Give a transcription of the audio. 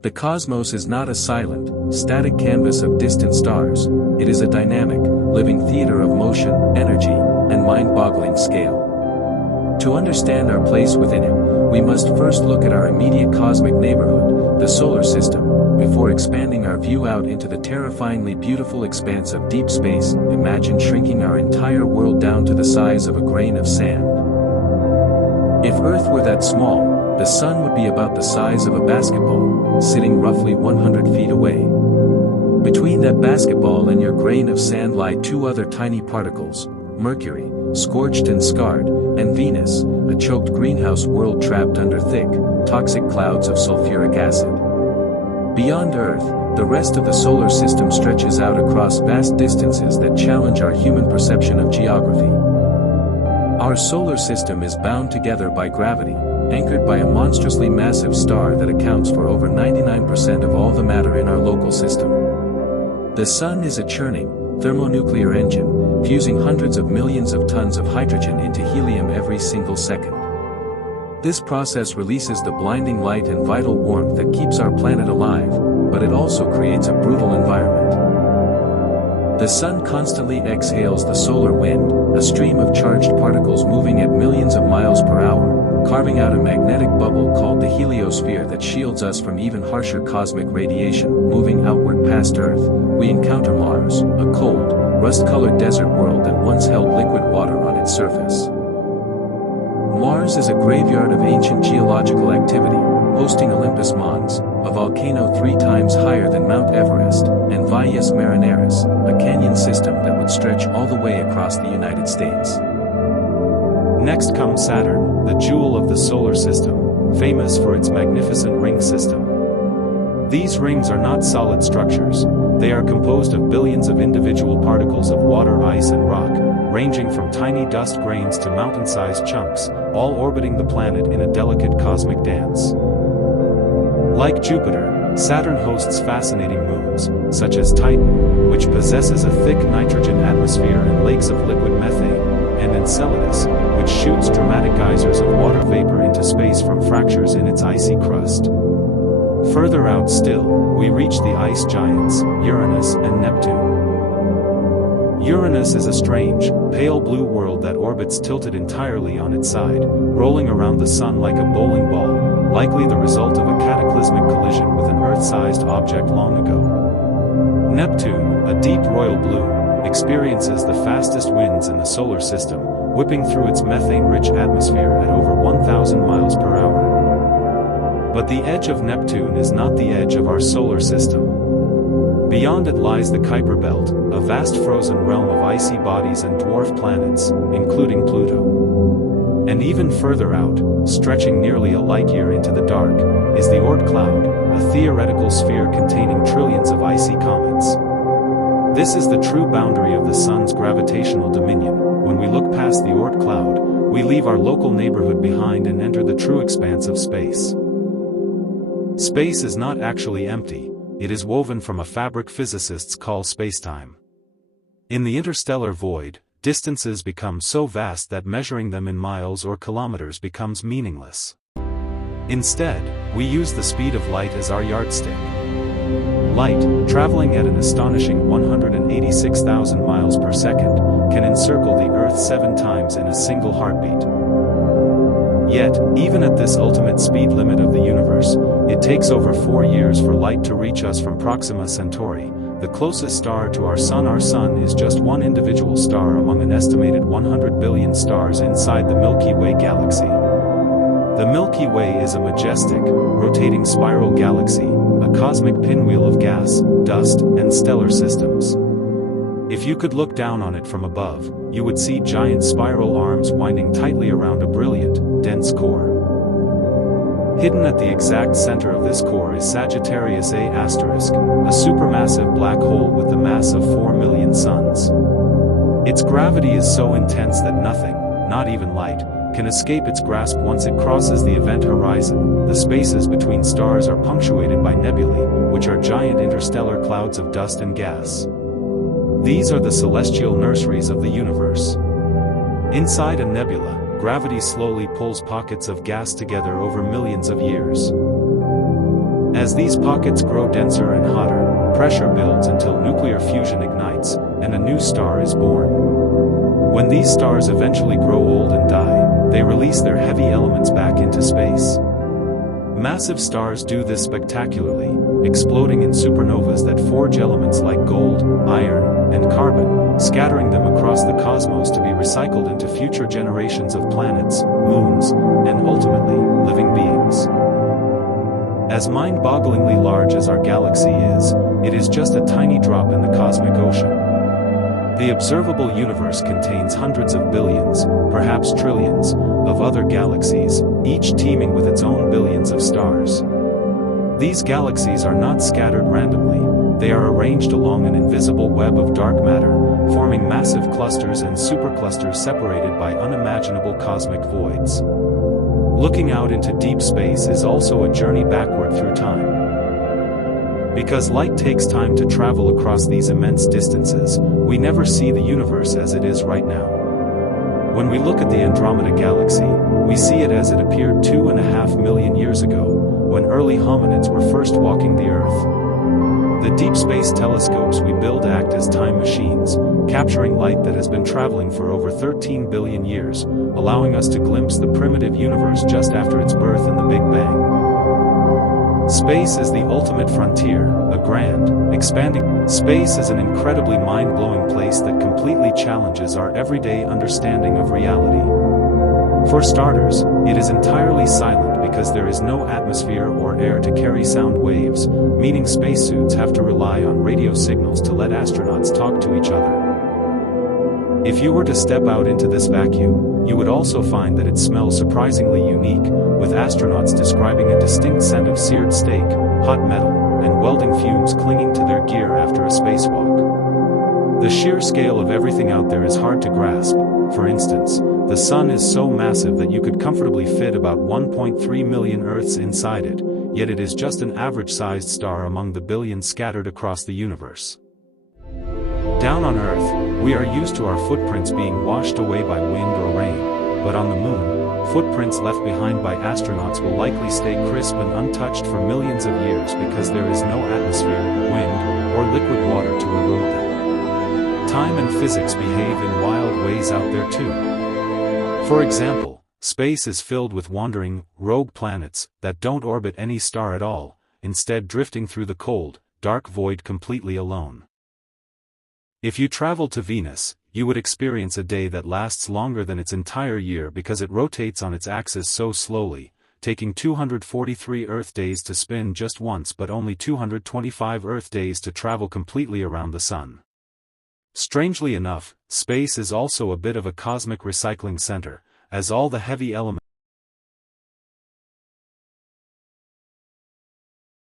The cosmos is not a silent, static canvas of distant stars, it is a dynamic, living theater of motion, energy, and mind-boggling scale. To understand our place within it, we must first look at our immediate cosmic neighborhood, the solar system, before expanding our view out into the terrifyingly beautiful expanse of deep space. Imagine shrinking our entire world down to the size of a grain of sand. If Earth were that small, the Sun would be about the size of a basketball, sitting roughly 100 feet away. Between that basketball and your grain of sand lie two other tiny particles, Mercury, scorched and scarred, and Venus, a choked greenhouse world trapped under thick, toxic clouds of sulfuric acid. Beyond Earth, the rest of the solar system stretches out across vast distances that challenge our human perception of geography. Our solar system is bound together by gravity, anchored by a monstrously massive star that accounts for over 99% of all the matter in our local system. The Sun is a churning, thermonuclear engine, fusing hundreds of millions of tons of hydrogen into helium every single second. This process releases the blinding light and vital warmth that keeps our planet alive, but it also creates a brutal environment. The Sun constantly exhales the solar wind, a stream of charged particles moving at millions of miles per hour, carving out a magnetic bubble called the heliosphere that shields us from even harsher cosmic radiation. Moving outward past Earth, we encounter Mars, a cold, rust-colored desert world that once held liquid water on its surface. Mars is a graveyard of ancient geological activity, hosting Olympus Mons, a volcano 3 times higher than Mount Everest, and Valles Marineris, a canyon system that would stretch all the way across the United States. Next comes Saturn, the jewel of the solar system, famous for its magnificent ring system. These rings are not solid structures, they are composed of billions of individual particles of water, ice and rock, ranging from tiny dust grains to mountain-sized chunks, all orbiting the planet in a delicate cosmic dance. Like Jupiter, Saturn hosts fascinating moons, such as Titan, which possesses a thick nitrogen atmosphere and lakes of liquid methane, and Enceladus, which shoots dramatic geysers of water vapor into space from fractures in its icy crust. Further out still, we reach the ice giants, Uranus and Neptune. Uranus is a strange, pale blue world that orbits tilted entirely on its side, rolling around the Sun like a bowling ball, likely the result of a cataclysmic collision with an Earth-sized object long ago. Neptune, a deep royal blue, experiences the fastest winds in the solar system, whipping through its methane-rich atmosphere at over 1,000 miles per hour. But the edge of Neptune is not the edge of our solar system. Beyond it lies the Kuiper Belt, a vast frozen realm of icy bodies and dwarf planets, including Pluto. And even further out, stretching nearly a light-year into the dark, is the Oort cloud, a theoretical sphere containing trillions of icy comets. This is the true boundary of the Sun's gravitational dominion. When we look past the Oort cloud, we leave our local neighborhood behind and enter the true expanse of space. Space is not actually empty, it is woven from a fabric physicists call spacetime. In the interstellar void, distances become so vast that measuring them in miles or kilometers becomes meaningless. Instead, we use the speed of light as our yardstick. Light, traveling at an astonishing 186,000 miles per second, can encircle the Earth 7 times in a single heartbeat. Yet, even at this ultimate speed limit of the universe, it takes over 4 years for light to reach us from Proxima Centauri, the closest star to our Sun. Our Sun is just one individual star among an estimated 100 billion stars inside the Milky Way galaxy. The Milky Way is a majestic, rotating spiral galaxy, a cosmic pinwheel of gas, dust, and stellar systems. If you could look down on it from above, you would see giant spiral arms winding tightly around a brilliant, dense core. Hidden at the exact center of this core is Sagittarius A*, a supermassive black hole with the mass of 4 million suns. Its gravity is so intense that nothing, not even light, can escape its grasp once it crosses the event horizon. The spaces between stars are punctuated by nebulae, which are giant interstellar clouds of dust and gas. These are the celestial nurseries of the universe. Inside a nebula, gravity slowly pulls pockets of gas together over millions of years. As these pockets grow denser and hotter, pressure builds until nuclear fusion ignites, and a new star is born. When these stars eventually grow old and die, they release their heavy elements back into space. Massive stars do this spectacularly, exploding in supernovas that forge elements like gold, iron, and carbon, scattering them across the cosmos to be recycled into future generations of planets, moons, and ultimately, living beings. As mind-bogglingly large as our galaxy is, it is just a tiny drop in the cosmic ocean. The observable universe contains hundreds of billions, perhaps trillions, of other galaxies, each teeming with its own billions of stars. These galaxies are not scattered randomly, they are arranged along an invisible web of dark matter, forming massive clusters and superclusters separated by unimaginable cosmic voids. Looking out into deep space is also a journey backward through time. Because light takes time to travel across these immense distances, we never see the universe as it is right now. When we look at the Andromeda Galaxy, we see it as it appeared 2.5 million years ago, when early hominids were first walking the Earth. The deep space telescopes we build act as time machines, capturing light that has been traveling for over 13 billion years, allowing us to glimpse the primitive universe just after its birth in the Big Bang. Space is the ultimate frontier, a grand, expanding. Space is an incredibly mind-blowing place that completely challenges our everyday understanding of reality. For starters, it is entirely silent because there is no atmosphere or air to carry sound waves, meaning spacesuits have to rely on radio signals to let astronauts talk to each other. If you were to step out into this vacuum, you would also find that it smells surprisingly unique, with astronauts describing a distinct scent of seared steak, hot metal, and welding fumes clinging to their gear after a spacewalk. The sheer scale of everything out there is hard to grasp. For instance, the Sun is so massive that you could comfortably fit about 1.3 million Earths inside it, yet it is just an average-sized star among the billions scattered across the universe. Down on Earth, we are used to our footprints being washed away by wind or rain, but on the Moon, footprints left behind by astronauts will likely stay crisp and untouched for millions of years because there is no atmosphere, wind, or liquid water to erode them. Time and physics behave in wild ways out there too. For example, space is filled with wandering, rogue planets that don't orbit any star at all, instead drifting through the cold, dark void completely alone. If you travel to Venus, you would experience a day that lasts longer than its entire year because it rotates on its axis so slowly, taking 243 Earth days to spin just once but only 225 Earth days to travel completely around the Sun. Strangely enough, space is also a bit of a cosmic recycling center, as all the heavy elements